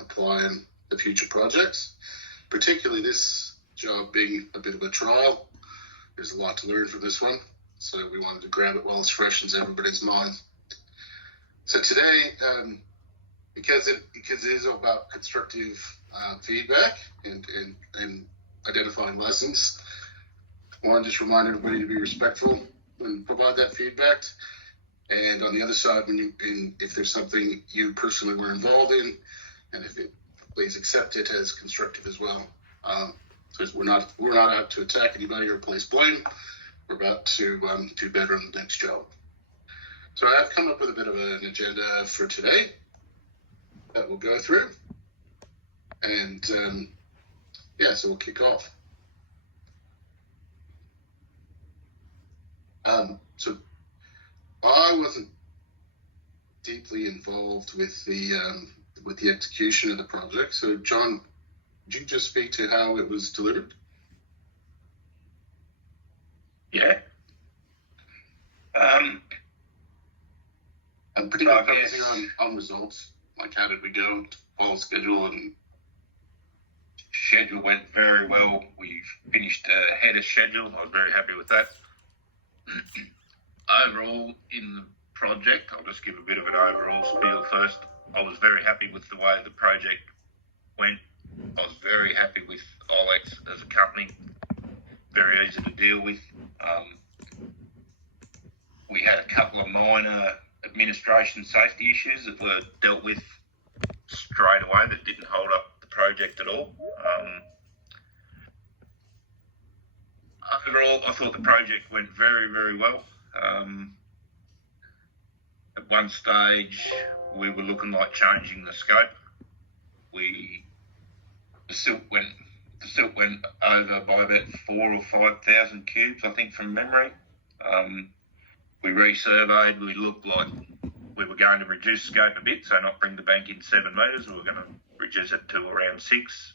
apply in the future projects, particularly this job being a bit of a trial. There's a lot to learn from this one, so we wanted to grab it while it's fresh in everybody's mind. So today, because it is about constructive feedback and identifying lessons, I want to just remind everybody to be respectful and provide that feedback. And on the other side, if there's something you personally were involved in, and if it, please accept it as constructive as well. Because we're not out to attack anybody or place blame. We're about to do better on the next job. So I've come up with a bit of an agenda for today that we'll go through. And so we'll kick off. So I wasn't deeply involved with the execution of the project. So John, would you just speak to how it was delivered? Yeah. I'm pretty much focusing on results. Like, how did we go? Follow schedule and schedule went very well. We finished ahead of schedule. I was very happy with that. Overall, in the project, I'll just give a bit of an overall spiel first. I was very happy with the way the project went. I was very happy with Olex as a company. Very easy to deal with. We had a couple of minor administration safety issues that were dealt with straight away that didn't hold up the project at all. Overall, I thought the project went very, very well. At one stage, we were looking like changing the scope. The silt went over by about 4,000 or 5,000 cubes, I think, from memory. We resurveyed. We looked like we were going to reduce scope a bit, so not bring the bank in 7 metres. We were going to reduce it to around 6.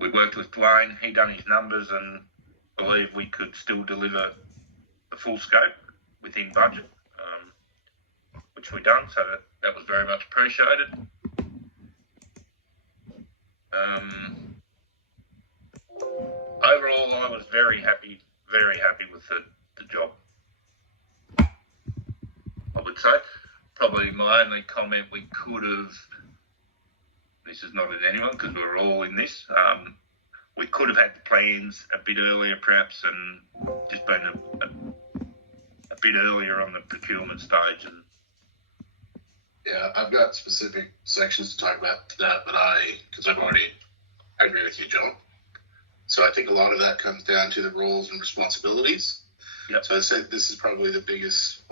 We worked with Dwayne. He done his numbers and believed we could still deliver the full scope within budget, which we done. So that was very much appreciated. Overall, I was very happy with the job. I would say probably my only comment we could have, this is not at anyone because we're all in this, we could have had the plans a bit earlier perhaps and just been a bit earlier on the procurement stage. And yeah, I've got specific sections to talk about that, but I agree with you, John. So I think a lot of that comes down to the roles and responsibilities. Yep. So I said this is probably the biggest,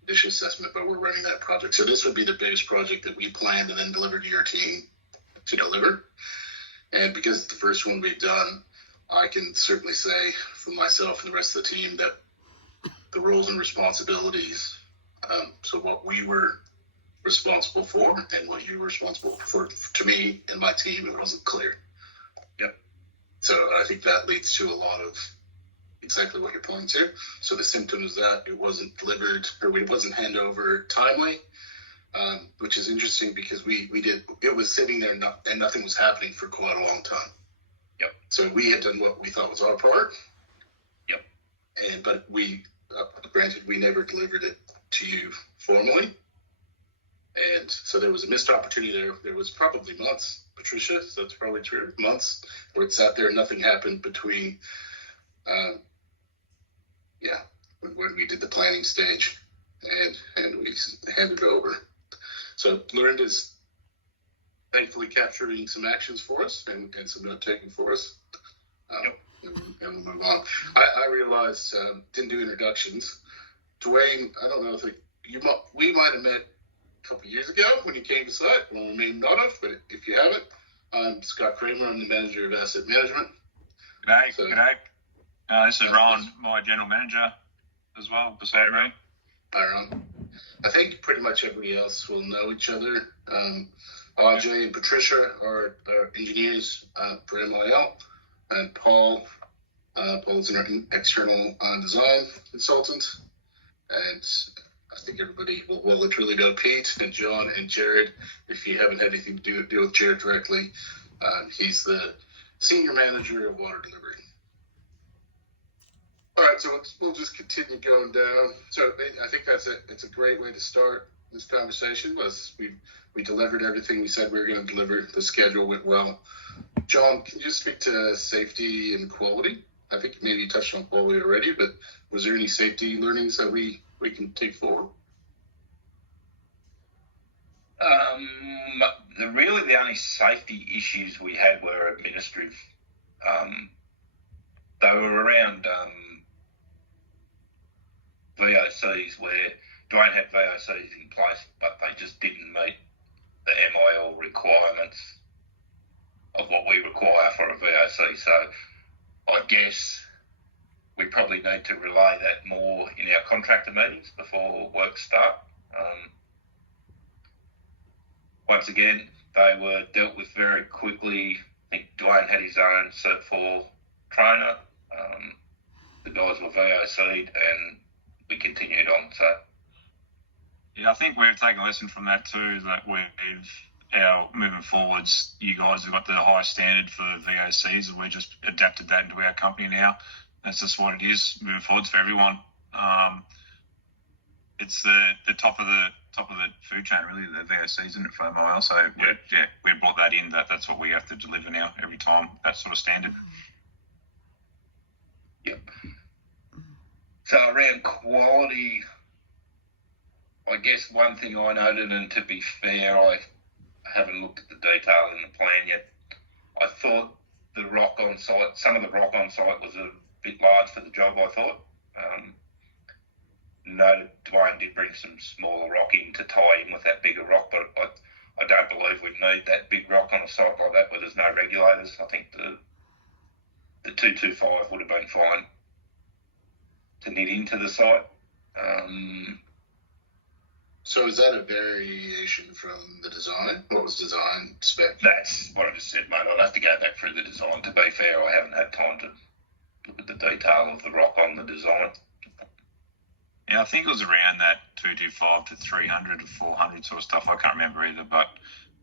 condition assessment, but we're running that project. So this would be the biggest project that we planned and then delivered to your team to deliver. And because it's the first one we've done, I can certainly say for myself and the rest of the team that the roles and responsibilities, so what we were responsible for and what you were responsible for, to me and my team, it wasn't clear. Yep. So I think that leads to a lot of exactly what you're pointing to. So the symptom is that it wasn't delivered, or it wasn't handed over timely, which is interesting because it was sitting there and nothing was happening for quite a long time. Yep. So we had done what we thought was our part. Yep. But we, granted, we never delivered it to you formally. And so there was a missed opportunity there. There was probably months, Patricia, so that's probably true, months where it sat there and nothing happened between, when we did the planning stage and we handed it over. So learned is thankfully capturing some actions for us and some note taking for us. And we'll move on. I realized, didn't do introductions. Dwayne, I don't know if we might have met a couple of years ago when you came to site, or we may not have, but if you haven't, I'm Scott Kramer. I'm the manager of asset management. G'day. This is Ron, my general manager as well, beside me. Hi, Ron. I think pretty much everybody else will know each other. RJ and Patricia are engineers for MIL, and Paul's an external design consultant. And I think everybody will literally know Pete and John and Jared. If you haven't had anything to do with Jared directly, he's the senior manager of water delivery. All right, so we'll just continue going down. So I think it's a great way to start this conversation. Was we delivered everything we said we were going to deliver. The schedule went well. John, can you speak to safety and quality? I think maybe you touched on quality already, but was there any safety learnings that we can take forward? The only safety issues we had were administrative. They were around VOCs where Dwayne had VOCs in place, but they just didn't meet the MIL requirements of what we require for a VOC. So I guess we probably need to relay that more in our contractor meetings before work start. Once again, they were dealt with very quickly. I think Dwayne had his own Cert 4 trainer. The guys were VOC'd and we continued on. So, yeah, I think we've taken a lesson from that too, that moving forwards, you guys have got the highest standard for VOCs, and we just adapted that into our company now. That's just what it is moving forwards for everyone. It's the top of the food chain, really, the VOCs, isn't it, for MIL? So we brought that in. That's what we have to deliver now every time. That sort of standard. Yep. So around quality, I guess one thing I noted, and to be fair, I haven't looked at the detail in the plan yet. I thought some of the rock on site was a bit large for the job, I thought. Noted Dwayne did bring some smaller rock in to tie in with that bigger rock, but I don't believe we need that big rock on a site like that where there's no regulators. I think the 225 would have been fine to knit into the site. So is that a variation from the design? What was design spec? That's what I just said, mate. I'll have to go back through the design. To be fair, I haven't had time to look at the detail of the rock on the design. Yeah, I think it was around that 225 to 300 to 400 sort of stuff. I can't remember either, but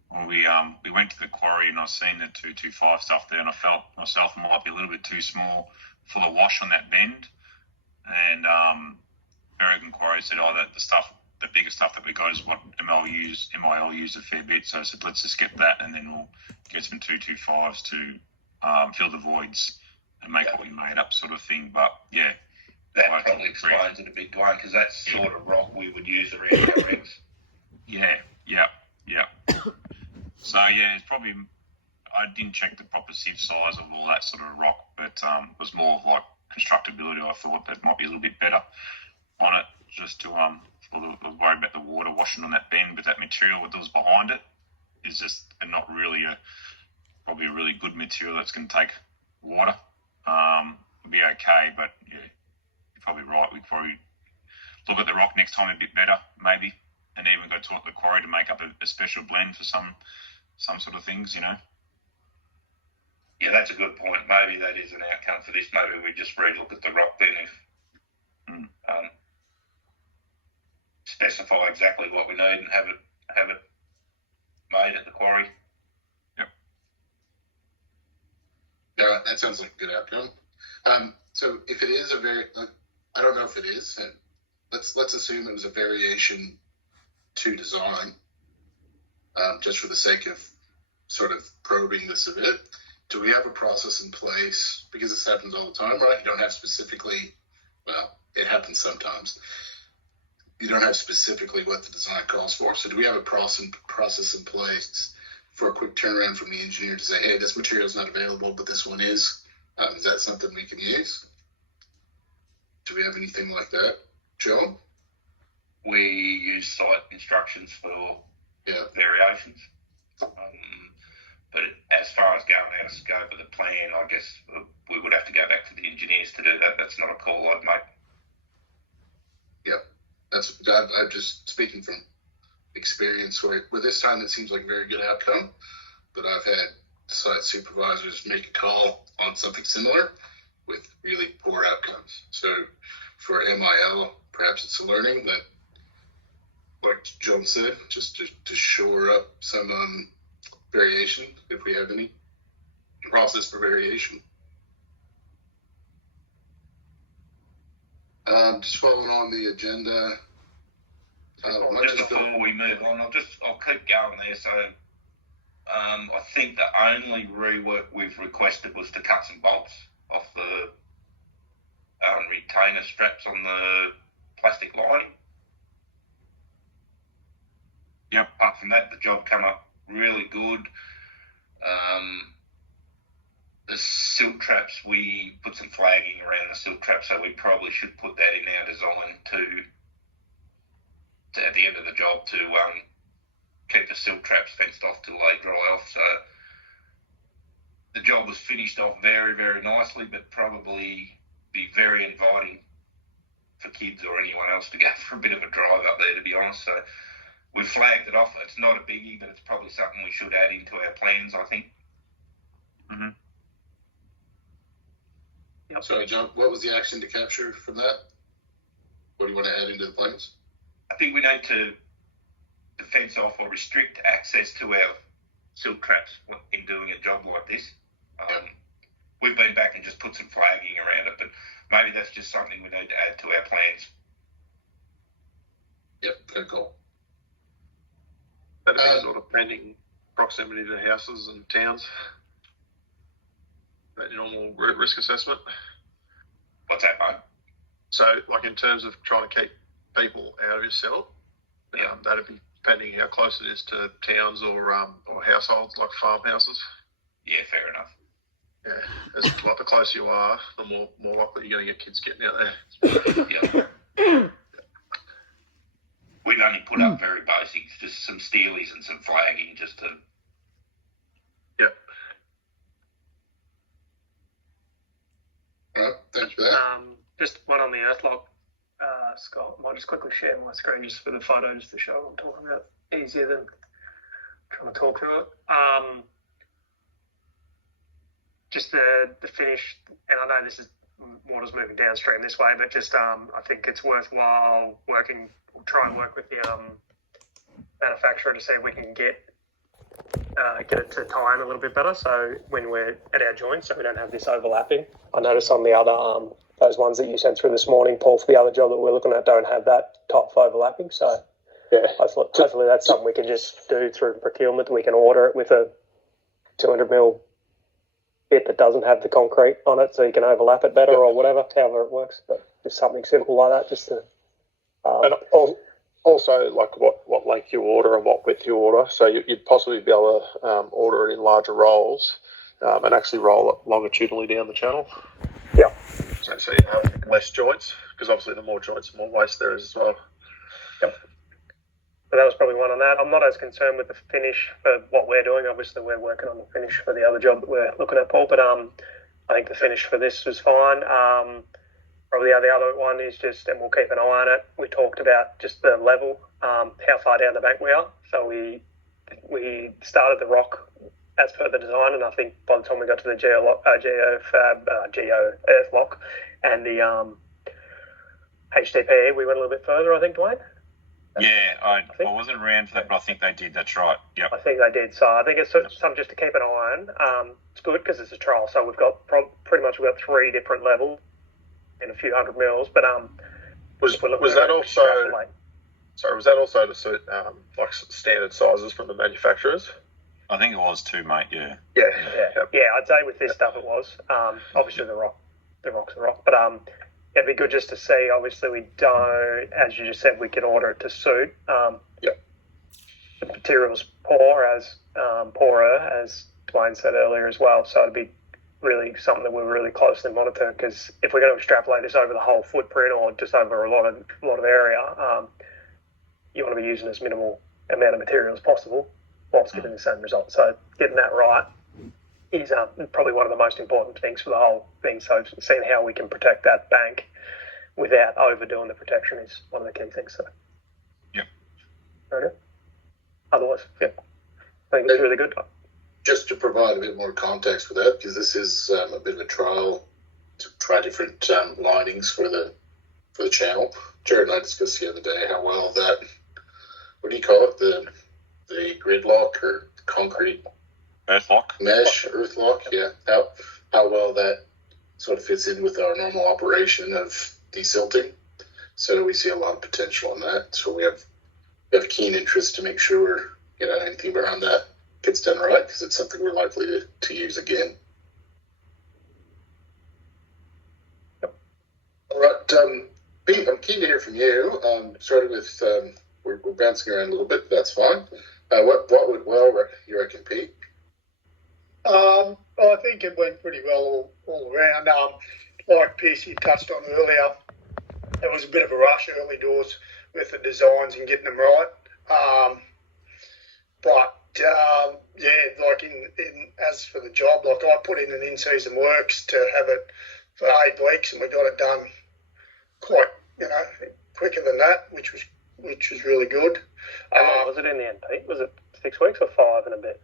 when we went to the quarry and I seen the 225 stuff there, and I felt myself it might be a little bit too small for the wash on that bend. And Berrigan Quarry said, the bigger stuff that we got is what MIL used a fair bit. So I said, let's just get that, and then we'll get some 225s to fill the voids and make what we made up, sort of thing. But yeah. That probably explains it a bit, Dwayne, because that's sort of rock we would use around our rigs. Yeah. So, yeah, it's probably... I didn't check the proper sieve size of all that sort of rock, but it was more of like constructability. I thought that might be a little bit better on it, just to worry about the water washing on that bend. But that material that was behind it is just not really probably a really good material that's going to take water. It'll be okay, but yeah. Probably right. We'd probably look at the rock next time a bit better, maybe, and even go to the quarry to make up a special blend for some sort of things, you know. Yeah, that's a good point. Maybe that is an outcome for this. Maybe we just relook at the rock then, if specify exactly what we need and have it made at the quarry. Yep. Yeah, that sounds like a good outcome. So if it is I don't know if it is. Let's assume it was a variation to design, just for the sake of sort of probing this a bit. Do we have a process in place? Because this happens all the time, right? You don't have specifically, well, it happens sometimes. You don't have specifically what the design calls for. So do we have a process in place for a quick turnaround from the engineer to say, hey, this material is not available, but this one is? Is that something we can use? Do we have anything like that, Joe? We use site instructions for variations. But as far as going out of scope of the plan, I guess we would have to go back to the engineers to do that. That's not a call I'd make. Yep. I'm just speaking from experience where this time it seems like a very good outcome, but I've had site supervisors make a call on something similar with really poor outcomes. So for MIL, perhaps it's a learning that, like John said, just to shore up some variation, if we have any process for variation. Just following on the agenda. Just before we move on, I'll keep going there. So I think the only rework we've requested was to cut some bolts off the retainer straps on the plastic lining. Yep. Apart from that, the job came up really good. The silt traps, we put some flagging around the silt traps, so we probably should put that in our design to at the end of the job to keep the silt traps fenced off till they dry off. So the job was finished off very, very nicely, but probably be very inviting for kids or anyone else to go for a bit of a drive up there, to be honest. So we've flagged it off. It's not a biggie, but it's probably something we should add into our plans, I think. Mm-hmm. Yep. Sorry, John, what was the action to capture from that? What do you want to add into the plans? I think we need to fence off or restrict access to our silt traps in doing a job like this. We've been back and just put some flagging around it, but maybe that's just something we need to add to our plans. Yep, good call. That'd be sort of pending proximity to houses and towns. That normal risk assessment. What's that, mate? So, like in terms of trying to keep people out of your cell, that'd be depending how close it is to towns or households like farmhouses. Yeah, fair enough. Yeah, as like the closer you are, the more likely you're going to get kids getting out there. Yeah. We've only put up very basics, just some steelies and some flagging, just to. Yep. Right, thanks for that. Just one on the Earthlock, Scott. I might just quickly share my screen just for the photo, just to show what I'm talking about. Easier than trying to talk through it. Just the finish, and I know this is water's moving downstream this way, but just I think it's worthwhile try and work with the manufacturer to see if we can get it to tie in a little bit better. So when we're at our joints, so we don't have this overlapping. I noticed on the other those ones that you sent through this morning, Paul, for the other job that we're looking at, don't have that type of overlapping. So yeah, hopefully that's something we can just do through procurement. We can order it with a 200 mil bit that doesn't have the concrete on it, so you can overlap it better or whatever, however it works. But just something simple like that, just to. And also, like what length you order and what width you order. So you'd possibly be able to order it in larger rolls and actually roll it longitudinally down the channel. Yeah. So you have less joints, because obviously the more joints, the more waste there is as well. Yep. So that was probably one on that. I'm not as concerned with the finish for what we're doing. Obviously, we're working on the finish for the other job that we're looking at, Paul. But I think the finish for this was fine. Probably the other one is just, and we'll keep an eye on it. We talked about just the level, how far down the bank we are. So we started the rock as per the design, and I think by the time we got to the Geo Earthlock and the HDPE, we went a little bit further, I think, Dwayne. Yeah, I wasn't around for that, but I think they did. That's right. Yep. I think they did. So I think it's something just to keep an eye on. It's good because it's a trial. So we've got pretty much 3 different levels in a few hundred mils. But was that also? Sorry, was that also to suit like standard sizes from the manufacturers? I think it was too, mate. Yeah. Yeah. I'd say with this stuff it was. Obviously the rock's a rock, but it'd be good just to see. Obviously, we don't, as you just said, we can order it to suit. Yep. The material's poorer, as Dwayne said earlier as well. So it'd be really something that we'll really closely monitor, because if we're going to extrapolate this over the whole footprint or just over a lot of area, you want to be using as minimal amount of material as possible whilst getting the same result. So getting that right is probably one of the most important things for the whole thing. So seeing how we can protect that bank without overdoing the protection is one of the key things. So, yep. Okay. Otherwise, yeah, I think it's really good. Just to provide a bit more context for that, because this is a bit of a trial to try different linings for the for the channel. Jared and I discussed the other day how well that, what do you call it, the gridlock or concrete Earthlock. mesh, earthlock, yeah, how well that sort of fits in with our normal operation of desilting. So we see a lot of potential in that. So we have keen interest to make sure anything around that gets done right, because it's something we're likely to use again. All right, Pete, I'm keen to hear from you. Starting with, we're bouncing around a little bit, but that's fine. What went well, you reckon, Pete? I think it went pretty well all around. Like Pierce, you touched on earlier, it was a bit of a rush early doors with the designs and getting them right. Like in as for the job, like I put in an in-season works to have it for 8 weeks, and we got it done quite, quicker than that, which was really good. Was it in the end, Pete? Was it 6 weeks or 5 and a bit?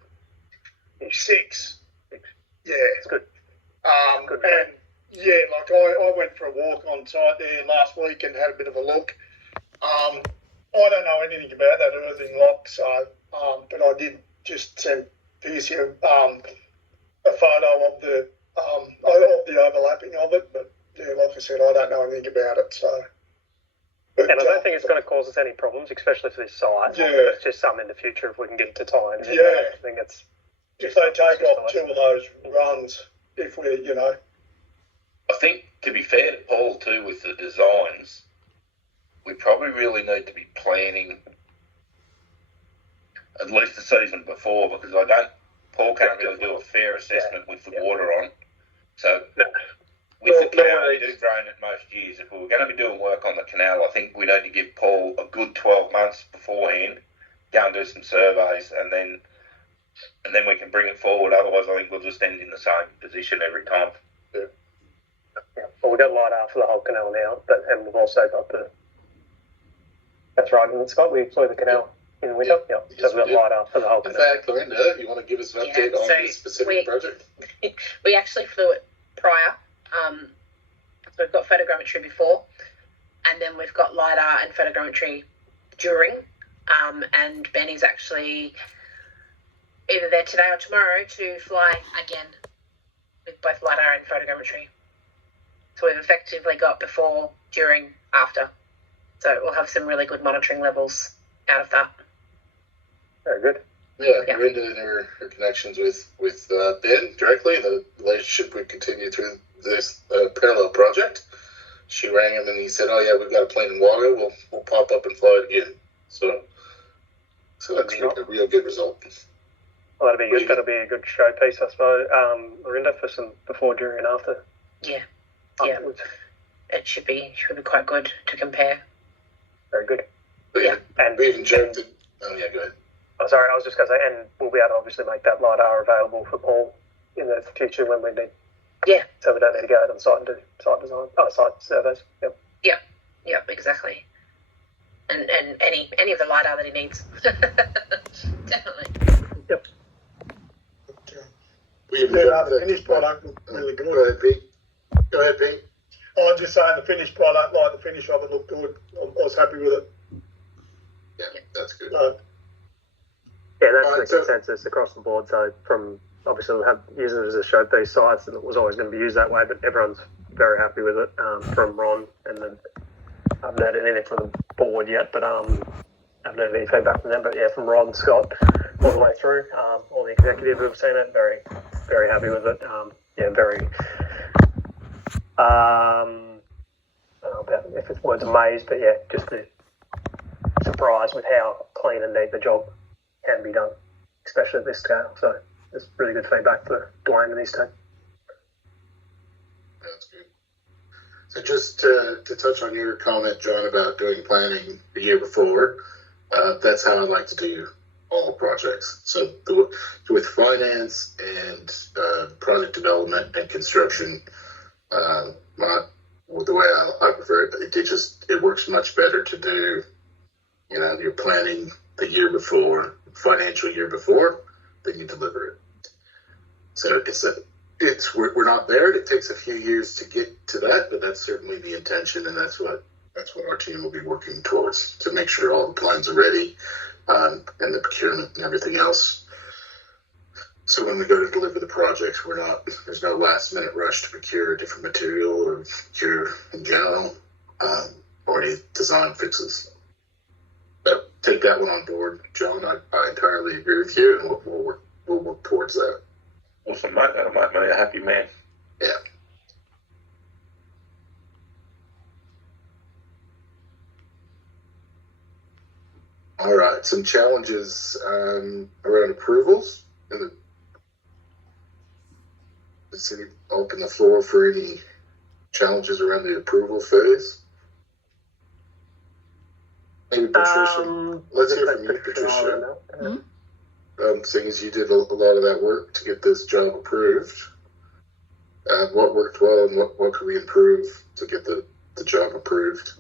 6. Yeah, It's good. Good. And yeah, like I went for a walk on site there last week and had a bit of a look. I don't know anything about that earthing lock, so but I did just send Pierce here a photo of the overlapping of it. But yeah, like I said, I don't know anything about it, so. But, And I don't think it's going to cause us any problems, especially for this site. Yeah. It's just something in the future if we can get it to time. Yeah. I think it's. if they take off 2 of those runs, if we, I think, to be fair to Paul too, with the designs, we probably really need to be planning at least the season before, because Paul can't really do a fair assessment with the water on. So with the canal, we do drain it most years. If we were going to be doing work on the canal, I think we need to give Paul a good 12 months beforehand, go and do some surveys, and then we can bring it forward. Otherwise, I think we'll just end in the same position every time. Yeah. Well, we've got LiDAR for the whole canal now, and we've also got the. That's right, and Scott, we flew the canal in the winter. Yeah. Yes, So we've got LiDAR for the whole In canal. fact, Linda, you want to give us an update on this specific project? We actually flew it prior. So we've got photogrammetry before, and then we've got LiDAR and photogrammetry during. And Benny's actually either there today or tomorrow to fly again with both LiDAR and photogrammetry. So we've effectively got before, during, after. So we'll have some really good monitoring levels out of that. Very good. Yeah, Linda and her connections with Ben directly, the relationship we continue through this parallel project. She rang him and he said, "Oh yeah, we've got a plane in water. We'll pop up and fly it again." So that's a real good result. Well, that'll be good. That'll be a good showpiece, I suppose, Lorinda, for some before, during, and after. Yeah. Afterwards. It should be quite good to compare. Very good. But yeah, And we even joked that. Oh yeah, go ahead. Oh, sorry, I was just going to say, and we'll be able to obviously make that LiDAR available for Paul in the future when we need. Yeah. So we don't need to go out on site and do site design, site surveys. Yep. Yeah, exactly. And any of the LiDAR that he needs. Definitely. Yep. We even Yeah, joked the that- finished product looked really good. Go ahead, Pete. Go ahead, Pete. I was just saying the finished product, like the finish of it looked good. I was happy with it. Yeah, that's good. Yeah, that's Alright, the so- consensus across the board. So from obviously we'll have using it as a showpiece sites, and it was always going to be used that way. But everyone's very happy with it. From Ron, and then I haven't heard anything from the board yet, but I haven't heard any feedback from them. But yeah, from Ron, Scott, all the way through, all the executive who've seen it, very, very happy with it. Very. I don't know about if it's words amazed, but yeah, just the surprise with how clean and neat the job can be done, especially at this scale. So it's really good feedback for Dwayne and his team. That's good. So just to touch on your comment, John, about doing planning the year before, that's how I like to do all projects. So with finance and project development and construction, the way I prefer it, it works much better to do, your planning the year before, financial year before, than you deliver it. So we're not there. It takes a few years to get to that, but that's certainly the intention, and that's what that's what our team will be working towards to make sure all the plans are ready, and the procurement and everything else. So when we go to deliver the project, there's no last minute rush to procure a different material or procure in general, or any design fixes. But take that one on board, John. I entirely agree with you, and we'll work towards that. Awesome, mate. That'll make me a happy man. Yeah. All right, some challenges around approvals. And the city open the floor for any challenges around the approval phase. Maybe Patricia. Let's hear from you, Patricia. Seeing as you did a lot of that work to get this job approved, what worked well and what could we improve to get the job approved?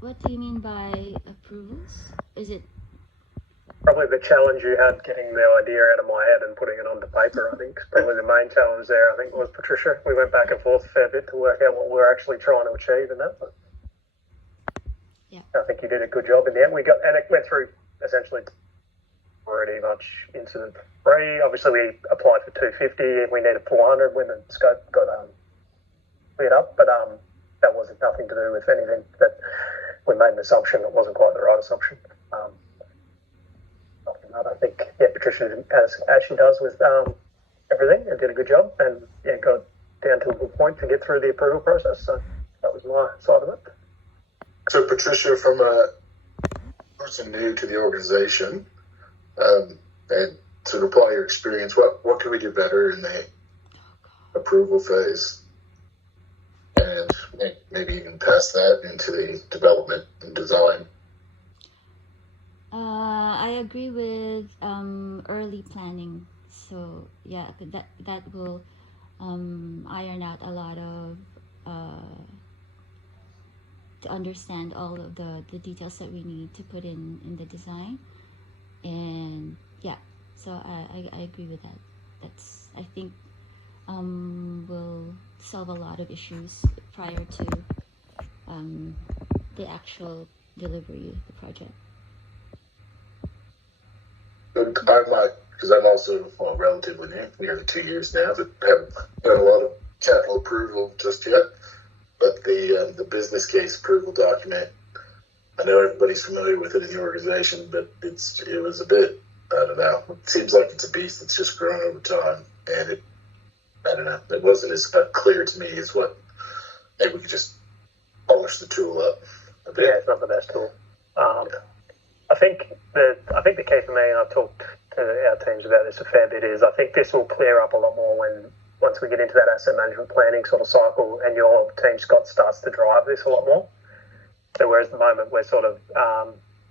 What do you mean by approvals? Is it Probably the challenge you had getting the idea out of my head and putting it onto paper, I think, is probably the main challenge there, I think, was Patricia. We went back and forth a fair bit to work out what we were actually trying to achieve in that. But yeah. I think you did a good job in the end. And it went through essentially pretty much incident free. Obviously, we applied for 250. We needed 400 when the scope got cleared up, but that wasn't nothing to do with anything that we made an assumption that wasn't quite the right assumption. I think, Patricia, as she does with everything, and did a good job, and got down to a good point to get through the approval process. So that was my side of it. So, Patricia, from a person new to the organization, and to apply your experience, what can we do better in the approval phase, and maybe even past that into the development and design? I agree with early planning. So yeah, that will iron out a lot of to understand all of the details that we need to put in the design. And yeah, so I agree with that. That's, I think, will solve a lot of issues prior to the actual delivery of the project. I might, because I'm also relatively new, nearly 2 years now, but haven't done a lot of capital approval just yet. But the business case approval document, I know everybody's familiar with it in the organization, but it was a bit, I don't know, it seems like it's a beast that's just grown over time, and it wasn't as clear to me as what, maybe we could just polish the tool up a bit. Yeah, it's not the best tool. I think the key for me, and I've talked to our teams about this a fair bit, is I think this will clear up a lot more once we get into that asset management planning sort of cycle, and your team, Scott, starts to drive this a lot more. So whereas at the moment we're sort of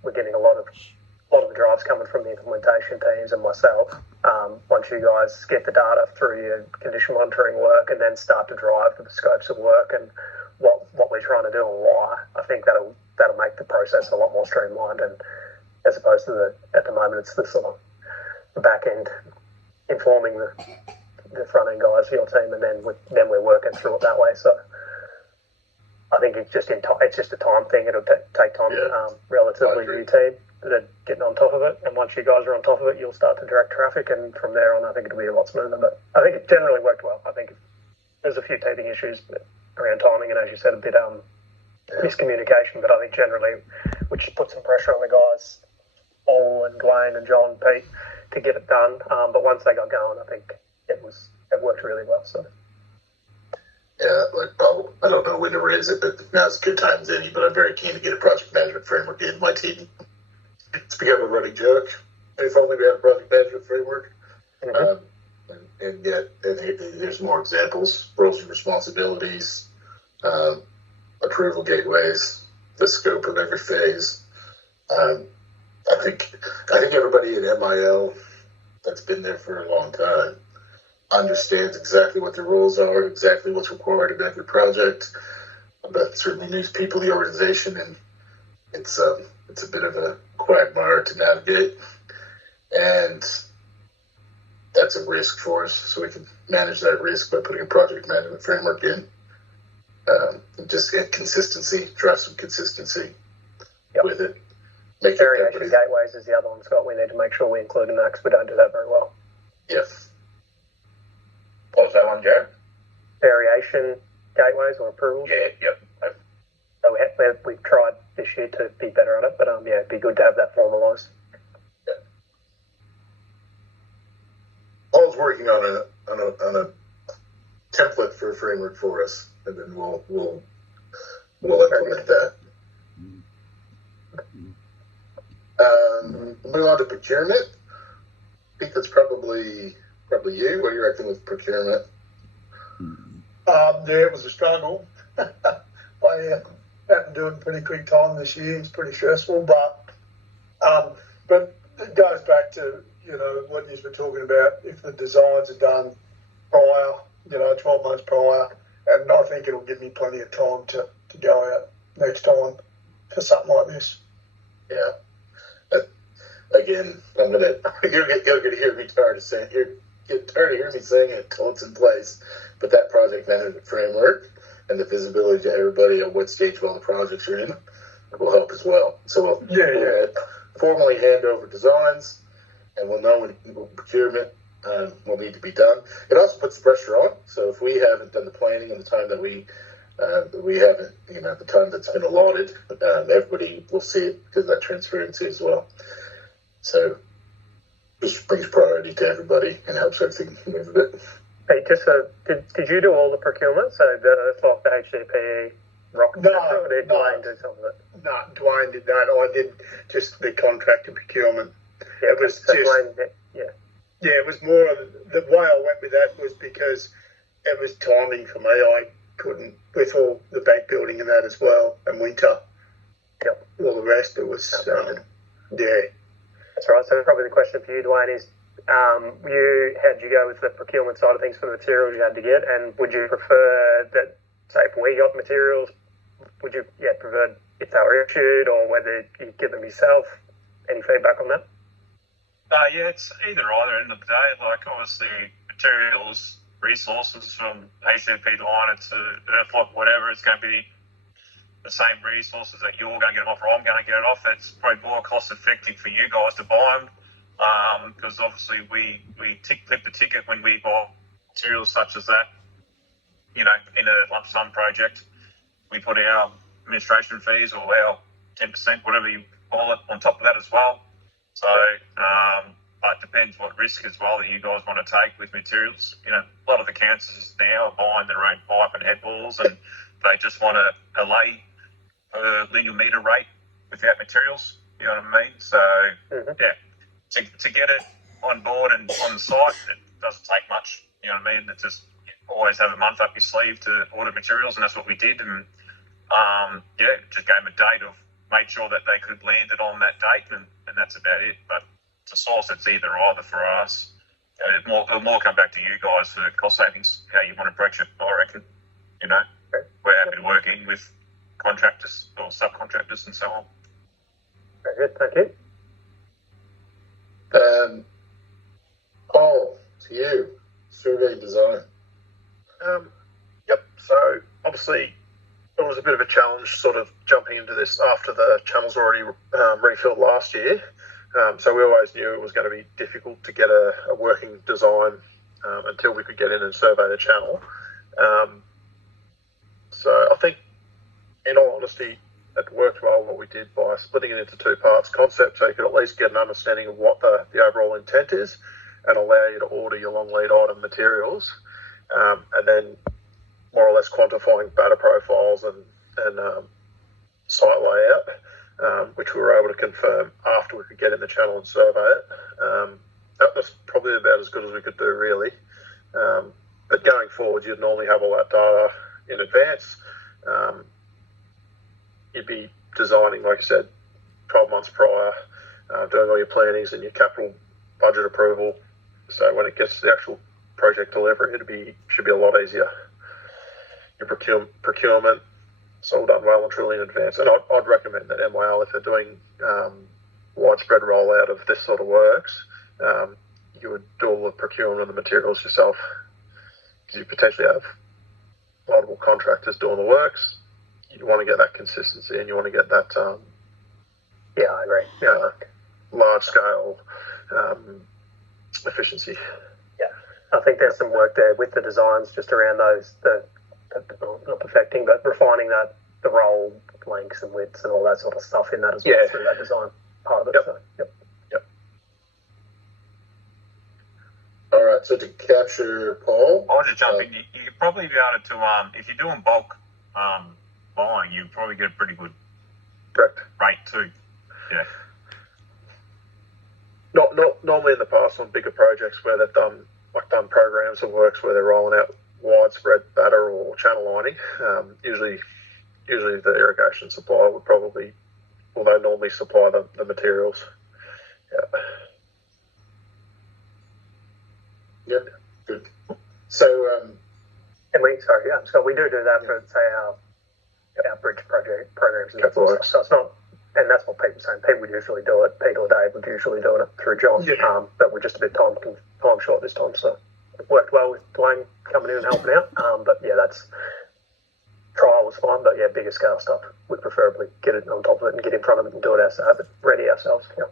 we're getting a lot of the drives coming from the implementation teams and myself. Once you guys get the data through your condition monitoring work and then start to drive the scopes of work and what we're trying to do and why, I think that'll make the process a lot more streamlined, and as opposed to at the moment it's the sort of the back end informing the front end guys, your team, and then we're working through it that way. So I think it's just a time thing. It'll take time. Relatively new team that are getting on top of it, and once you guys are on top of it, you'll start to direct traffic, and from there on, I think it'll be a lot smoother. But I think it generally worked well. I think there's a few teething issues around timing, and as you said, a bit miscommunication. But I think generally, which put some pressure on the guys, Paul and Dwayne and John, Pete, to get it done. But once they got going, I think it worked really well. So. Yeah, I don't know when to raise it, but now's a good time as any. But I'm very keen to get a project management framework in my team. It's become a running joke. If only we had a project management framework. Mm-hmm. And yet, there's more examples: roles and responsibilities, approval gateways, the scope of every phase. I think everybody at MIL that's been there for a long time understands exactly what the rules are, exactly what's required of every project. But certainly news people, the organization, and it's a bit of a quagmire to navigate, and that's a risk for us. So we can manage that risk by putting a project management framework in. Just get consistency, drive some consistency with it. Make Variation everybody. gateways is the other one, Scott. We need to make sure we include in that because we don't do that very well. Yes. What was that one, Jared? Variation gateways or approvals. Yeah, yep. So we've tried this year to be better at it, but yeah, it'd be good to have that formalised. I was working on a template for a framework for us, and then we'll implement that. Moving on to procurement. I think that's probably you. What do you reckon with procurement? Yeah, it was a struggle. I had to do it in pretty quick time this year. It's pretty stressful, but it goes back to what you were talking about. If the designs are done prior, 12 months prior, and I think it'll give me plenty of time to go out next time for something like this. Yeah. Again, you're gonna hear me tired of saying you're tired of hearing me saying it until it's in place. But that project management framework and the visibility to everybody of what stage of all the projects you're in will help as well. So we'll formally hand over designs, and we'll know when procurement will need to be done. It also puts the pressure on. So if we haven't done the planning in the time that we haven't, the time that's been allotted, everybody will see it because of that transparency as well. So just brings priority to everybody and helps everything move a bit. Hey, just did you do all the procurement? So the HDPE, rock, or did Dwayne do some of it? No, Dwayne did that. I did just the contractor procurement. Yeah, it was so just Dwayne, it was more of the way I went with that was because it was timing for me. I couldn't with all the bank building and that as well, and winter. Yep. All the rest, it was That's right. So probably the question for you, Dwayne, is how'd you go with the procurement side of things for the materials you had to get, and would you prefer that, say, if we got materials, would you prefer if they were issued or whether you get them yourself? Any feedback on that? Yeah, it's either end of the day. Like, obviously, materials, resources from ACP liner to Earthlock, whatever, it's going to be the same resources that you're going to get them off or I'm going to get it off. It's probably more cost effective for you guys to buy them because obviously we clip the ticket when we buy materials such as that. In a lump sum project, we put our administration fees or our 10%, whatever you call it, on top of that as well. So, but it depends what risk as well that you guys want to take with materials. A lot of the councils now are buying their own pipe and head walls, and they just want to lay a linear metre rate without materials. You know what I mean? So, to get it on board and on the site, it doesn't take much. You know what I mean? It's just always have a month up your sleeve to order materials, and that's what we did. And just gave them a date of, made sure that they could land it on that date, and that's about it. But to source, it's either for us. It'll more come back to you guys for cost savings, how you want to approach it, I reckon. We're happy to work in with contractors or subcontractors and so on. Very good, thank you. Paul, to you, survey design. So obviously it was a bit of a challenge sort of jumping into this after the channels already refilled last year. So we always knew it was going to be difficult to get a working design until we could get in and survey the channel. So I think, in all honesty, it worked well what we did by splitting it into two parts. Concept, so you could at least get an understanding of what the overall intent is and allow you to order your long lead item materials. And then more or less quantifying batter profiles and site layout, which we were able to confirm after we could get in the channel and survey it. That was probably about as good as we could do, really. But going forward, you'd normally have all that data in advance. You'd be designing, like I said, 12 months prior, doing all your plannings and your capital budget approval. So when it gets to the actual project delivery, should be a lot easier. Your procurement, it's all done well and truly in advance. And I'd recommend that MYL, if they're doing widespread rollout of this sort of works, you would do all the procurement of the materials yourself, because you potentially have multiple contractors doing the works. You want to get that consistency, and you want to get that Yeah, I agree. large scale efficiency. Yeah, I think there's some work there with the designs just around those, not perfecting, but refining that, the roll lengths and widths and all that sort of stuff in that as well, through that design part of it. Yep. So, All right, so to capture Paul, I'll just jump in. You could probably be able to, if you're doing bulk buying, you probably get a pretty good Correct. rate too. Yeah. Not normally in the past on bigger projects where they've done programs of works where they're rolling out widespread batter or channel lining. Usually the irrigation supplier would probably, although normally supply the materials. Yeah. Yep, good. So, and we do that for, say, our bridge project programs and that sort of stuff. So it's not, and that's what people are saying. People would usually do it. Peter or Dave would usually do it through John. But we're just a bit time short this time, so it worked well with Dwayne coming in and helping out. But yeah, that's trial was fine. But yeah, bigger scale stuff, we'd preferably get it on top of it and get in front of it and do it ourselves, ready ourselves. Yeah.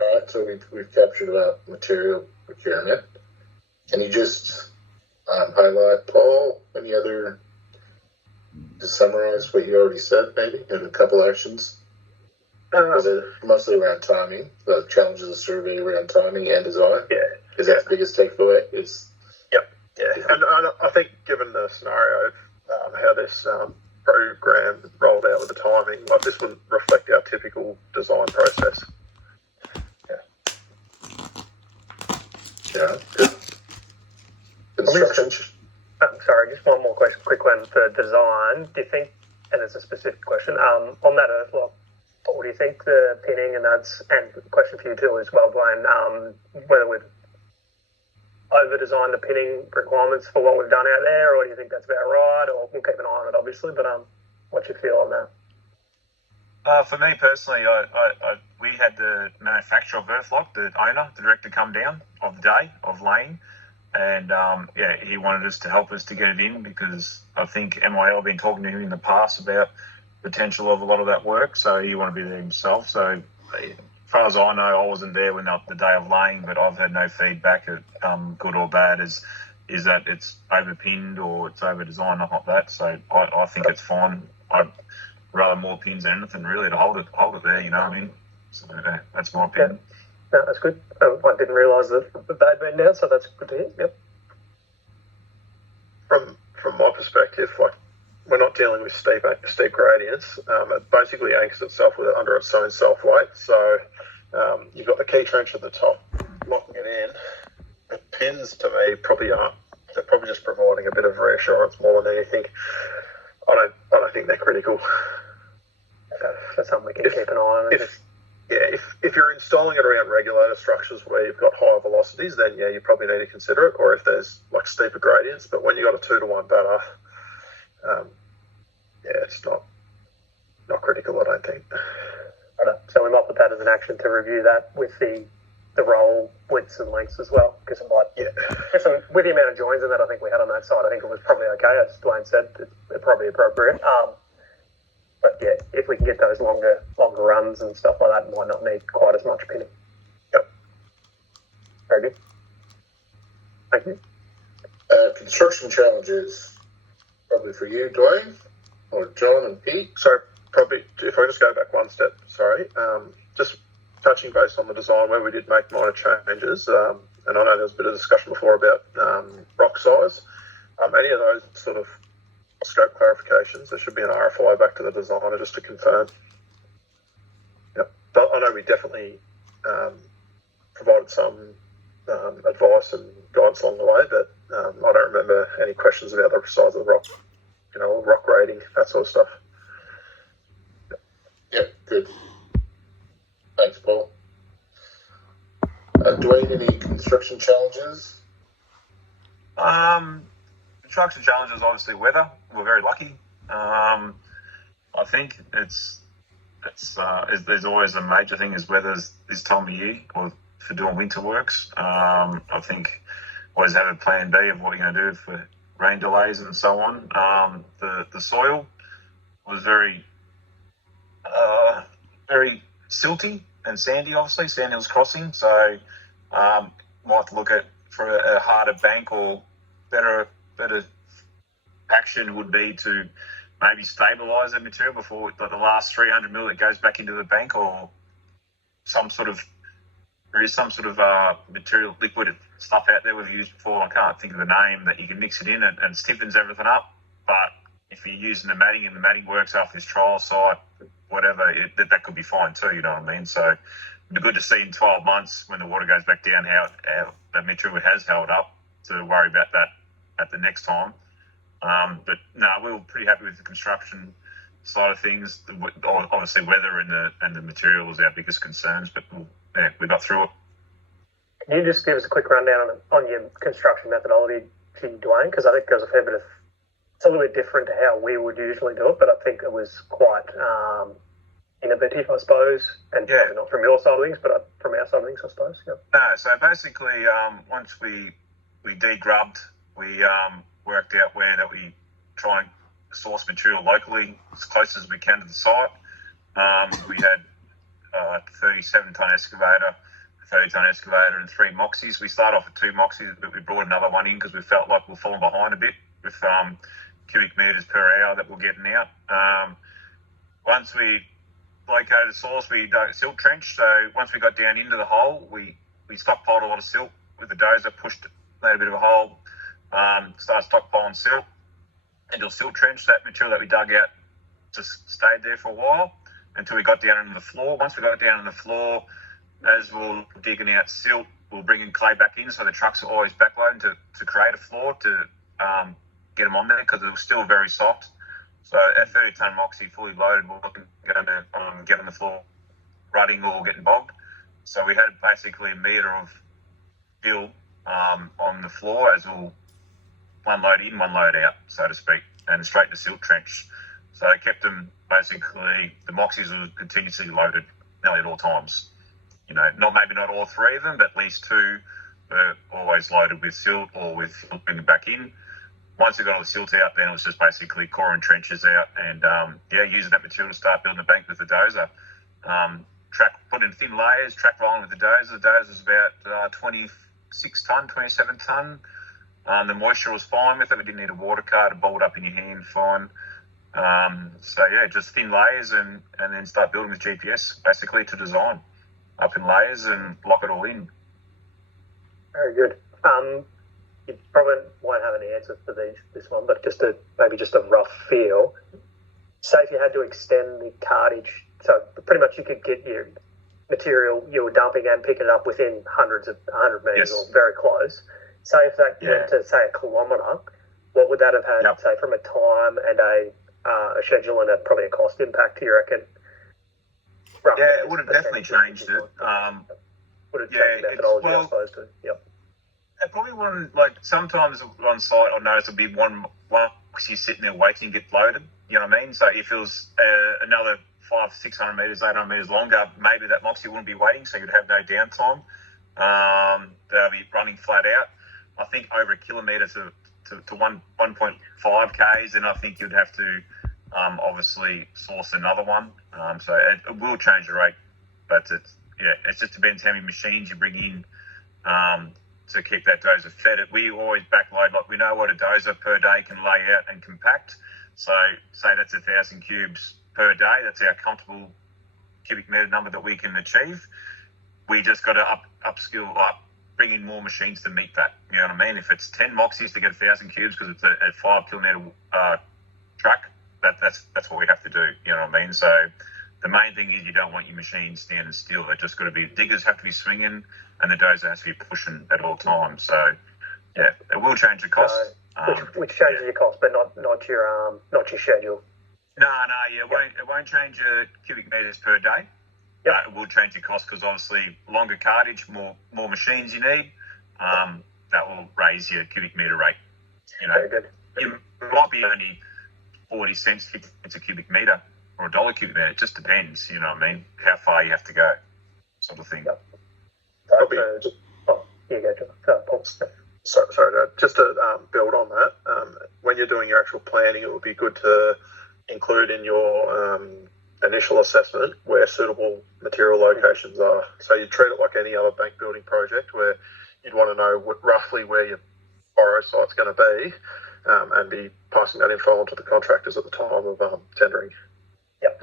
all right, so we've captured about material procurement. Can you just highlight, Paul, any other, to summarize what you already said, maybe, and a couple actions? Mostly around timing, the challenges of survey around timing and design. Yeah. Is that the biggest takeaway? And I think given the scenario, how this program rolled out with the timing, like this would reflect our typical design process. Yeah, good. Construction. Sorry, just one more question, quick one for design. Do you think, and it's a specific question, on that earth lock, what do you think the pinning and that's, and question for you too as well, Dwayne, whether we've over-designed the pinning requirements for what we've done out there, or do you think that's about right, or we'll keep an eye on it obviously, but what's your feel on that? For me personally, we had the manufacturer of Earthlock, the owner, the director, come down of the day of laying, and he wanted us to help us to get it in because I think MIL have been talking to him in the past about potential of a lot of that work, so he wanted to be there himself. So as far as I know, I wasn't there when the day of laying, but I've had no feedback, good or bad, is that it's overpinned or it's over-designed, not that. So I think it's fine. I'd rather more pins than anything really to hold it there, you know what I mean? So that's my opinion. Yeah, that's good. I didn't realise that they'd been down, so that's good to hear. Yep. From my perspective, like we're not dealing with steep gradients. It basically anchors itself under its own self weight. So you've got the key trench at the top, locking it in. The pins to me probably aren't. They're probably just providing a bit of reassurance more than anything. I don't think they're critical. That's something we can keep an eye on. If you're installing it around regulator structures where you've got higher velocities, then you probably need to consider it. Or if there's like steeper gradients, but when you've got a 2-to-1 batter, it's not critical, I don't think. Right. So we might put that as an action to review that with the roll widths and lengths as well, because it might, with the amount of joins and that I think we had on that side, I think it was probably okay. As Dwayne said, it's probably appropriate. But yeah, if we can get those longer runs and stuff like that, it might not need quite as much pinning. Yep. Very good. Thank you. Construction challenges, probably for you, Dwayne, or John and Pete. So probably, if I just go back one step, just touching base on the design where we did make minor changes, and I know there was a bit of discussion before about rock size. Any of those sort of scope clarifications, there should be an RFI back to the designer just to confirm. Yep. But I know we definitely provided some advice and guidance along the way, but I don't remember any questions about the size of the rock, rock rating, that sort of stuff. Yep, good. Thanks, Paul. Dwayne, any construction challenges? Construction challenges, obviously weather. We're very lucky. I think there's always a major thing is weather this time of year or for doing winter works. I think always have a plan B of what you're going to do rain delays and so on. The soil was very silty and sandy, obviously, Sandhills crossing. So might have to look at for a harder bank, or better action would be to maybe stabilise that material before the last 300 mil that goes back into the bank, or there is some sort of material, liquid stuff out there we've used before. I can't think of the name, that you can mix it in and stiffens everything up. But if you're using the matting and the matting works off this trial site, whatever, that could be fine too, you know what I mean? So it'd be good to see in 12 months when the water goes back down how that material has held up, to worry about that at the next time. But no, we were pretty happy with the construction side of things. Obviously, weather and the material was our biggest concerns, but we got through it. Can you just give us a quick rundown on your construction methodology, Dwayne? Because I think there's a fair bit of, it's a little bit different to how we would usually do it, but I think it was quite innovative, I suppose, and probably not from your side of things, but from our side of things, I suppose. Yep. No, so basically, once we degrubbed, we worked out where that we try and source material locally as close as we can to the site. We had 37-ton excavator, 30-ton excavator, and 3 moxies. We started off with 2 moxies, but we brought another one in because we felt like we're falling behind a bit with cubic metres per hour that we're getting out. Once we located the source, we dug a silt trench. So once we got down into the hole, we stockpiled a lot of silt with the dozer, made a bit of a hole, started stockpiling silt into a silt trench. That material that we dug out just stayed there for a while until we got down into the floor. Once we got down in the floor, as we were digging out silt, we'll bring in clay back in, so the trucks are always backloading to create a floor to get them on there, because it was still very soft. So a 30-ton moxie fully loaded, we're looking going to get on the floor rutting or getting bogged. So we had basically a metre of fill on the floor as we'll one load in, one load out, so to speak, and straight to silt trench. So they kept them basically, the moxies were continuously loaded nearly at all times. You know, maybe not all 3 of them, but at least 2 were always loaded with silt or with silt bringing back in. Once we got all the silt out, then it was just basically coring trenches out and, using that material to start building a bank with the dozer. Put in thin layers, track rolling with the dozer. The dozer's about 26 tonne, 27 tonne. The moisture was fine with it. We didn't need a water card to bolt up in your hand, fine. Just thin layers and then start building with GPS, basically, to design up in layers and lock it all in. Very good. You probably won't have any answer for this one, but just a rough feel. Say if you had to extend the cartage, so pretty much you could get your material you were dumping and picking it up within 100 metres or very close. Say if that went to, say, a kilometre, what would that have had, say, from a time and a schedule and probably a cost impact, do you reckon? Roughly, it would have definitely changed it. Would have changed methodology, I suppose, too. Yep. It probably wouldn't, sometimes on site I noticed there'd be one moxie sitting there waiting to get loaded, you know what I mean? So if it was another 500, 600 metres, 800 metres longer, maybe that moxie wouldn't be waiting, so you'd have no downtime. They'll be running flat out. I think over a kilometre to 1.5 k's, then I think you'd have to obviously source another one. So it will change the rate, but it just depends how many machines you bring in to keep that dozer fed. We always backload, we know what a dozer per day can lay out and compact. So say that's 1,000 cubes per day. That's our comfortable cubic metre number that we can achieve. We just got to bring in more machines to meet that. You know what I mean? If it's 10 moxies to get 1,000 cubes because it's a 5 kilometre truck, that's what we have to do. You know what I mean? So the main thing is you don't want your machines standing still. They're just got to be, diggers have to be swinging and the dozer has to be pushing at all times. So it will change the cost. Which changes your cost, but not your schedule. No, it won't change your cubic metres per day. Yep. It will change your cost because obviously longer cartage, more machines you need, that will raise your cubic metre rate. You know, very good. It might be only 40 cents, 50 cents a cubic metre or $1 cubic metre. It just depends, you know what I mean, how far you have to go, sort of thing. Yep. You go, Paul. Just to build on that, when you're doing your actual planning, it would be good to include in your initial assessment where suitable material locations are. So you treat it like any other bank building project where you'd want to know roughly where your borrow site's going to be and be passing that info on to the contractors at the time of tendering. Yep.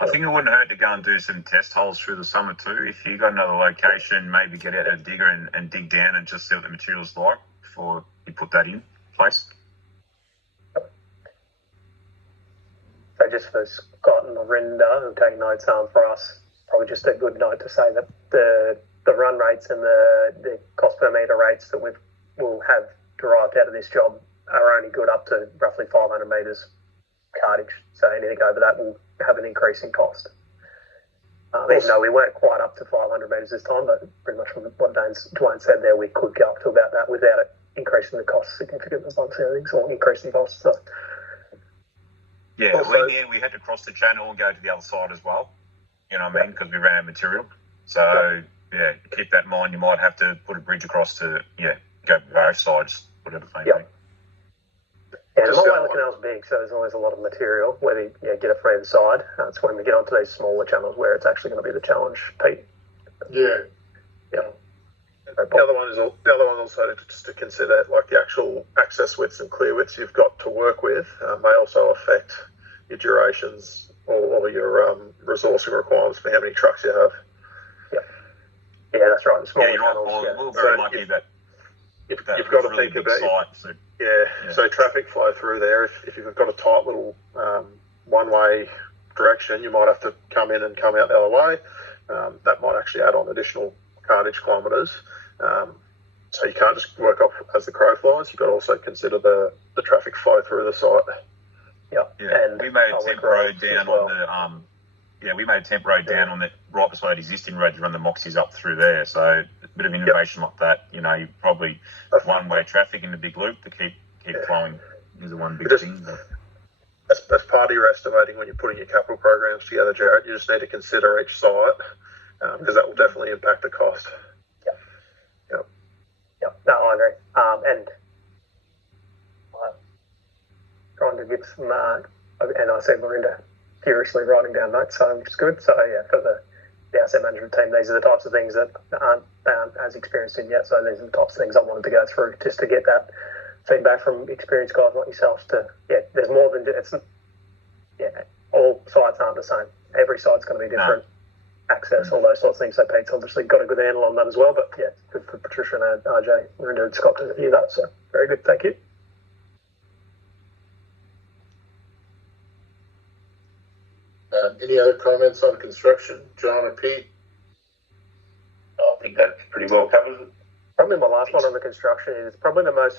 I think it wouldn't hurt to go and do some test holes through the summer too. If you got another location, maybe get out a digger and dig down and just see what the material's like before you put that in place. So just for Scott and Lorinda who take notes for us, probably just a good note to say that the run rates and the cost per metre rates that we'll have derived out of this job are only good up to roughly 500 metres cartage. So anything over that will have an increase in cost. Even though we weren't quite up to 500 metres this time, but pretty much from what Dwayne said there, we could go up to about that without it increasing the cost significantly amongst everything, or increasing costs. So. Yeah, also, we had to cross the channel and go to the other side as well. You know what I mean? Because we ran out of material. So, yeah, keep that in mind. You might have to put a bridge across to, go both sides, whatever it may be. Yeah, the Mulwala Canal's big, so there's always a lot of material, whether you get it from either side. It's when we get onto these smaller channels where it's actually going to be the challenge, Pete. Yeah. The other one also just to consider, like the actual access widths and clear widths you've got to work with may also affect your durations or your resourcing requirements for how many trucks you have. Yeah, that's right. The smaller channels. We're very lucky that you've got to really think about site, so traffic flow through there. If you've got a tight little one-way direction, you might have to come in and come out the other way. That might actually add on additional cartage kilometres. So you can't just work off as the crow flies. You've got to also consider the traffic flow through the site. Yeah. And we made a temp road down on the we made a temp road down on that right beside existing road to run the Moxies up through there. So a bit of innovation like that. You probably one-way traffic in the big loop to keep flowing is the one big thing. As part of your estimating when you're putting your capital programs together, Jared, you just need to consider each site because that will definitely impact the cost. No, I agree. And trying to give some, and I see Lorinda furiously writing down notes, so which is good. So for the asset management team, these are the types of things that aren't as experienced in yet. So these are the types of things I wanted to go through just to get that feedback from experienced guys like yourselves. There's more than all sites aren't the same. Every site's going to be different. Access, all those sorts of things. So Pete's obviously got a good handle on that as well. But good for Patricia and RJ, Lorinda and Scott to hear that. So very good, thank you. Any other comments on construction, John or Pete? I think that pretty well covers it. Probably my last one on the construction is probably the most.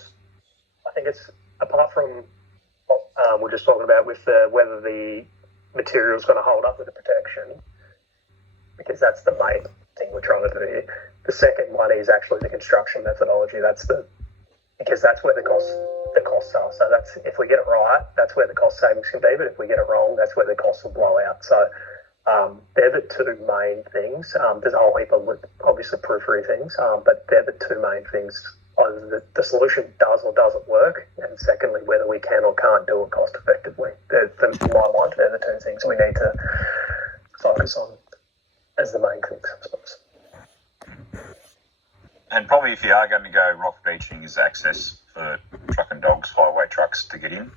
I think it's apart from what we're just talking about with whether the material is going to hold up with the protection. Because that's the main thing we're trying to do here. The second one is actually the construction methodology. Because that's where the costs are. So that's if we get it right, that's where the cost savings can be. But if we get it wrong, that's where the costs will blow out. So they're the two main things. There's a whole heap of obviously proofread things, but they're the two main things. Either the solution does or doesn't work, and secondly, whether we can or can't do it cost effectively. In my mind, they're the two things we need to focus on as the main things, I suppose. And probably if you are going to go rock beaching is access for truck and dogs, highway trucks to get in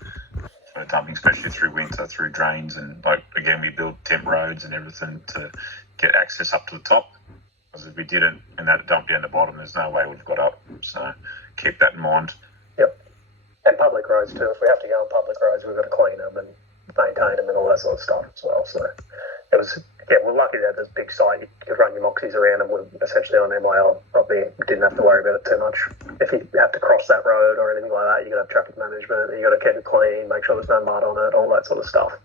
for dumping, especially through winter, through drains. And again, we build temp roads and everything to get access up to the top. Because if we didn't and that dump down the bottom, there's no way we've got up. So keep that in mind. Yep. And public roads too. If we have to go on public roads, we've got to clean them and maintain them and all that sort of stuff as well. So it was, we're lucky that this big site, you could run your Moxies around and we're essentially on MIL. Probably didn't have to worry about it too much. If you have to cross that road or anything like that, you've got to have traffic management, you've got to keep it clean, make sure there's no mud on it, all that sort of stuff.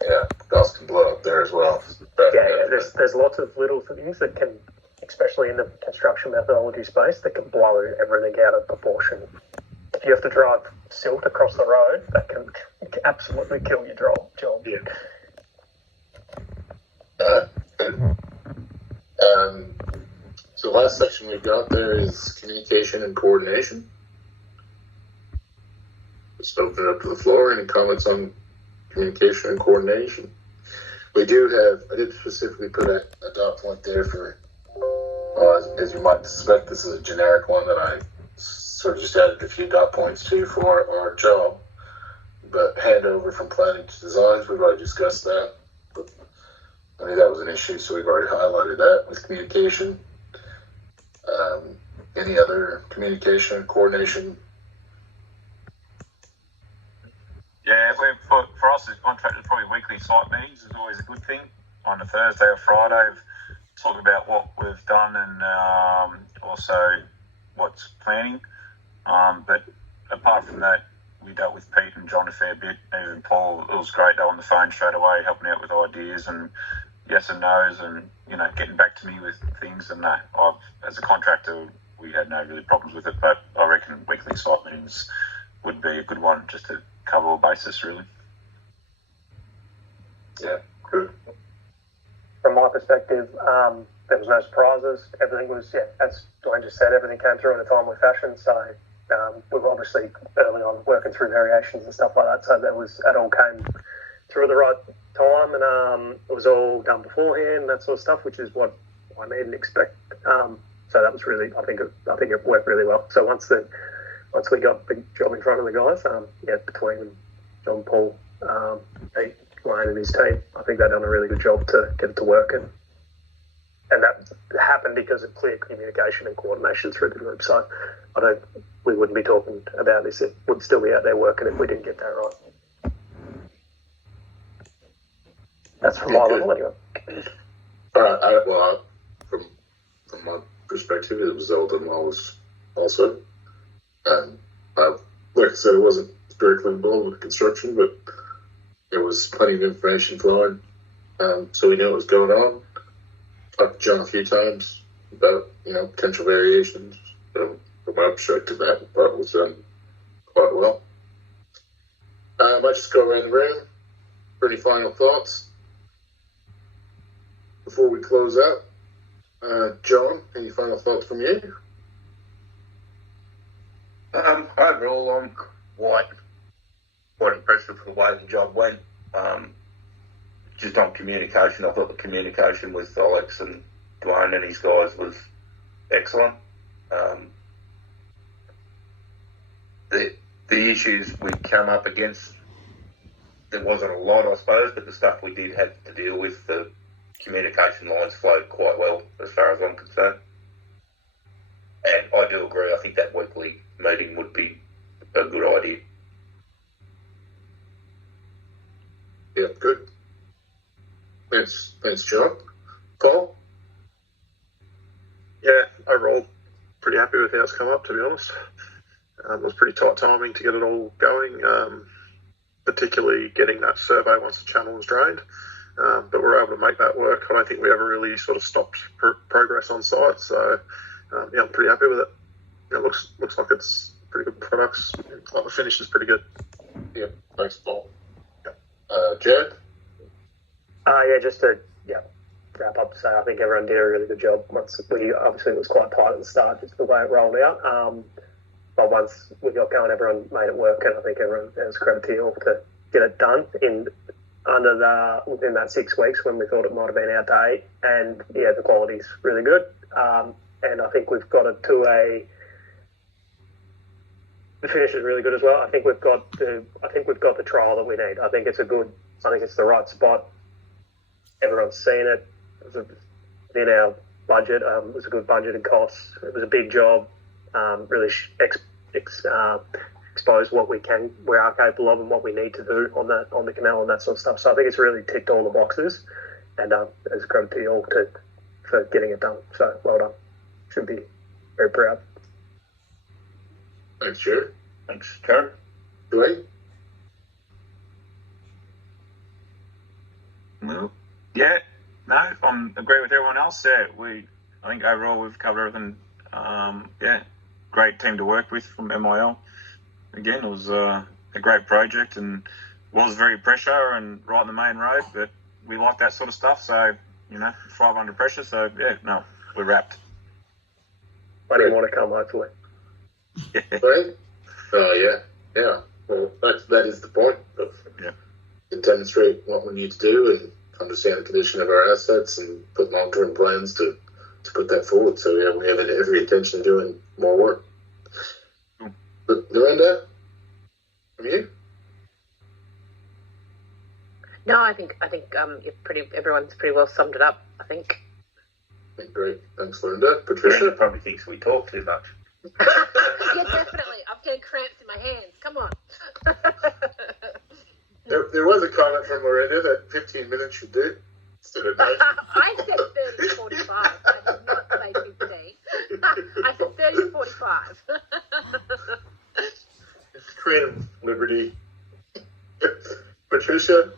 Yeah, dust can blow up there as well. There's lots of little things that can, especially in the construction methodology space, that can blow everything out of proportion. If you have to drive silt across the road, that can absolutely kill your job. Yeah. So the last section we've got there is communication and coordination. Just open it up to the floor. Any comments on communication and coordination? We do have, I did specifically put a dot point there for, as you might suspect, this is a generic one that I sort of just added a few dot points to for our job. But handover from planning to designs, we've already discussed that. But I think that was an issue, so we've already highlighted that with communication. Any other communication, coordination? Yeah, for us as contractors, probably weekly site meetings is always a good thing. On a Thursday or Friday, talk about what we've done and also what's planning. But apart from that, we dealt with Pete and John a fair bit. Even Paul, it was great. They were on the phone straight away, helping out with ideas and yes and no's, and getting back to me with things. And that, as a contractor, we had no really problems with it. But I reckon weekly site meetings would be a good one, just to cover all bases, really. Yeah, good. From my perspective, there was no surprises. Everything was, as Dwayne just said, everything came through in a timely fashion. So we were obviously early on working through variations and stuff like that. So it all came through at the right time, and it was all done beforehand, that sort of stuff, which is what I need and expect. So that was really, I think it worked really well. So once we got the job in front of the guys, between John, Paul, Pete, Wayne and his team, I think they've done a really good job to get it to work, and that happened because of clear communication and coordination through the group. So we wouldn't be talking about this. It would still be out there working if we didn't get that right. That's from my level anyway. From my perspective, it was all done well also. Like I said, it wasn't directly involved with construction, but there was plenty of information flowing, so we knew what was going on. Talked to John a few times about potential variations. From my perspective, that part was done quite well. I might just go around the room for any final thoughts before we close out. John, any final thoughts from you? Overall, I'm quite impressed with the way the job went. Just on communication, I thought the communication with Alex and Dwayne and his guys was excellent. The issues we come up against, there wasn't a lot, I suppose, but the stuff we did have to deal with, the communication lines flowed quite well as far as I'm concerned. And I do agree, I think that weekly meeting would be a good idea. Yeah, good. Thanks, John. Paul? Yeah, overall, pretty happy with how it's come up, to be honest. It was pretty tight timing to get it all going, particularly getting that survey once the channel was drained. But we're able to make that work. I don't think we ever really sort of stopped progress on site, so I'm pretty happy with it. It looks like it's pretty good products. Like the finish is pretty good. Yeah, thanks, Paul. Jared? Just to wrap up to say, I think everyone did a really good job. Obviously it was quite tight at the start, just the way it rolled out. But once we got going, everyone made it work, and I think everyone, it was credit to you all to get it done within that 6 weeks when we thought it might have been out to 8. And the quality's really good. And I think we've got it to the finish is really good as well. I think we've got the trial that we need. I think it's the right spot. Everyone's seen it. It was within our budget. It was a good budgeted cost. It was a big job. Really expose what we are capable of and what we need to do on the canal and that sort of stuff. So I think it's really ticked all the boxes, and it's a credit to you all for getting it done. So well done. Should be very proud. Thanks, Jared. Thanks, Jared. Dwayne? Well, I agree with everyone else. I think overall we've covered everything. Great team to work with from MIL. Again, it was a great project and was very pressure and right on the main road, but we like that sort of stuff. So 5 under pressure. So yeah, no, we're wrapped. Plenty more to come, hopefully. Right? Oh yeah. Well, that is the point of to demonstrate what we need to do and understand the condition of our assets and put long-term plans to put that forward. So yeah, we have every intention of doing more work. But Miranda, from you? No, I think everyone's pretty well summed it up. I think. Great, thanks, Miranda. Patricia Miranda probably thinks we talk too much. Yeah, definitely. I'm getting cramps in my hands. Come on. There was a comment from Miranda that 15 minutes should do instead of 90. I said 30 to 45. I did not say 15. I said 30 to 45. Creative liberty. Patricia?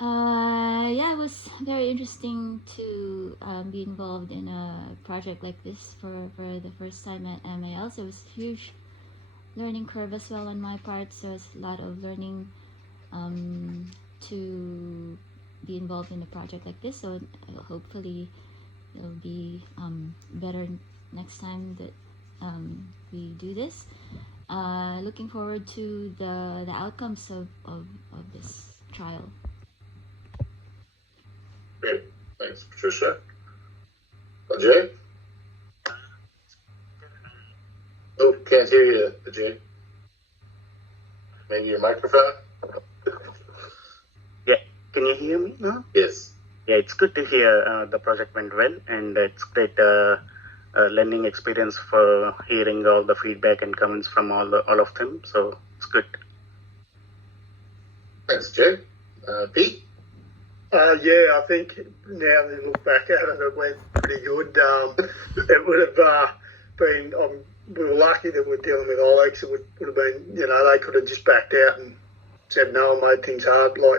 Yeah, it was very interesting to be involved in a project like this for the first time at MAL. So it was a huge learning curve as well on my part. So it's a lot of learning to be involved in a project like this. So hopefully it'll be better next time that we do this. Looking forward to the outcomes of this trial. Great. Thanks, Patricia. Ajay? Oh, can't hear you, Ajay. Maybe your microphone? Yeah, can you hear me now? Yes. Yeah, it's good to hear the project went well, and it's great learning experience for hearing all the feedback and comments from all of them. So it's good. Thanks, Jay. Pete? Yeah, I think now that you look back at it, it went pretty good. It would have been, we were lucky that we're dealing with Alex. It would have been, they could have just backed out and said no and made things hard, for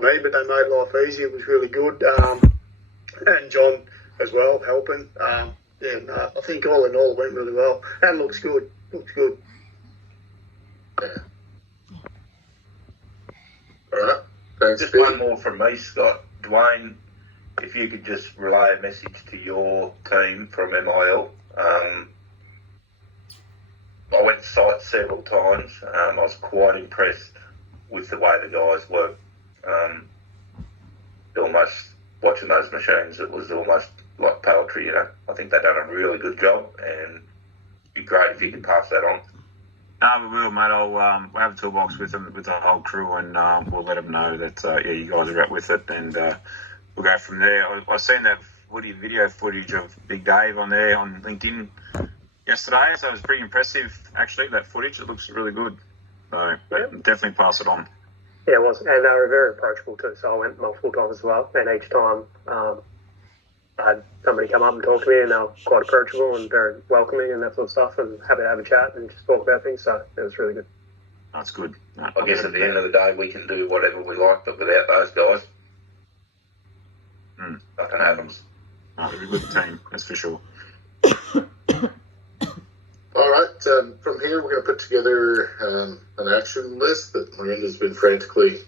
me, but they made life easy. It was really good. And John as well, helping. I think all in all it went really well and looks good. Yeah. All right. Thanks, Just Pete. one more from me, Scott. Dwayne, if you could just relay a message to your team from MIL. I went to site several times. I was quite impressed with the way the guys work. Almost watching those machines, it was almost like poetry, I think they've done a really good job, and it'd be great if you could pass that on. No, we will, mate. We'll have a toolbox with them, with the whole crew, and we'll let them know that you guys are out with it, and we'll go from there. I've seen that video footage of Big Dave on there on LinkedIn yesterday, so it was pretty impressive, actually, that footage. It looks really good. So definitely pass it on. Yeah, it was. And they were very approachable too, so I went multiple times as well. And each time I had somebody come up and talk to me, and they were quite approachable and very welcoming and that sort of stuff, and happy to have a chat and just talk about things. So it was really good. That's good. No, I guess at the end of the day, we can do whatever we like, but without those guys, nothing happens. No, they're a good team, that's for sure. All right. From here, we're going to put together an action list that Miranda's been frantically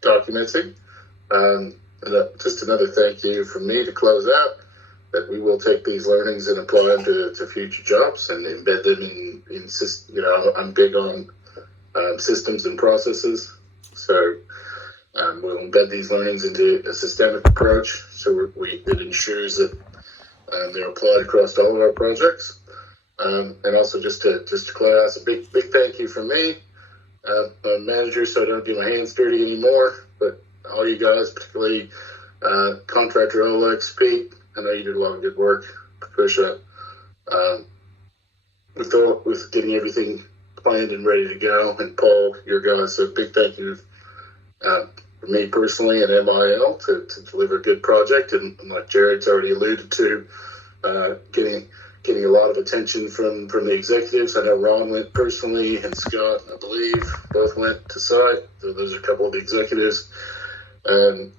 documenting. And just another thank you from me to close out, that we will take these learnings and apply them to future jobs and embed them in I'm big on systems and processes. So we'll embed these learnings into a systemic approach so it ensures that they're applied across all of our projects. And also just to close, a big thank you from me, my manager, so I don't get my hands dirty anymore. But all you guys, particularly contractor Alex, Pete, I know you did a lot of good work. Patricia, with getting everything planned and ready to go, and Paul, your guys. So big thank you for me personally and MIL to deliver a good project, and like Jared's already alluded to, getting a lot of attention from the executives. I know Ron went personally, and Scott, I believe, both went to site. So those are a couple of the executives, and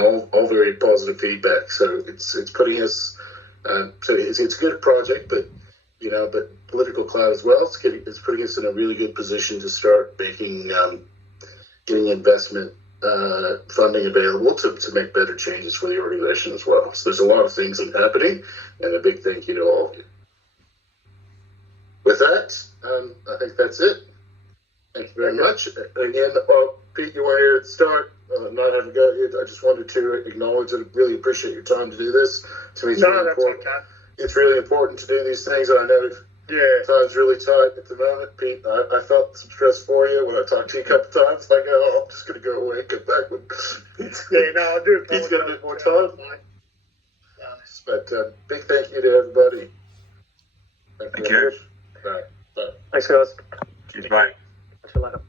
all very positive feedback. So it's putting us. So it's a good project, but political cloud as well. It's putting us in a really good position to start getting investment funding available to make better changes for the organization as well. So there's a lot of things happening, and a big thank you to all of you. With that, I think that's it. Thank you very much. Again, Pete, you were here at the start, not having got you. I just wanted to acknowledge and really appreciate your time to do this. To me, it's really important. Okay. It's really important to do these things, and I know time's really tight at the moment. Pete, I felt some stress for you when I talked to you a couple times. Like, oh, I'm just going to go away and come back. But I do. Pete's got a bit more time. But big thank you to everybody. Thank you. Bye. Bye. Thanks, guys. Cheers, bye. Catch you later.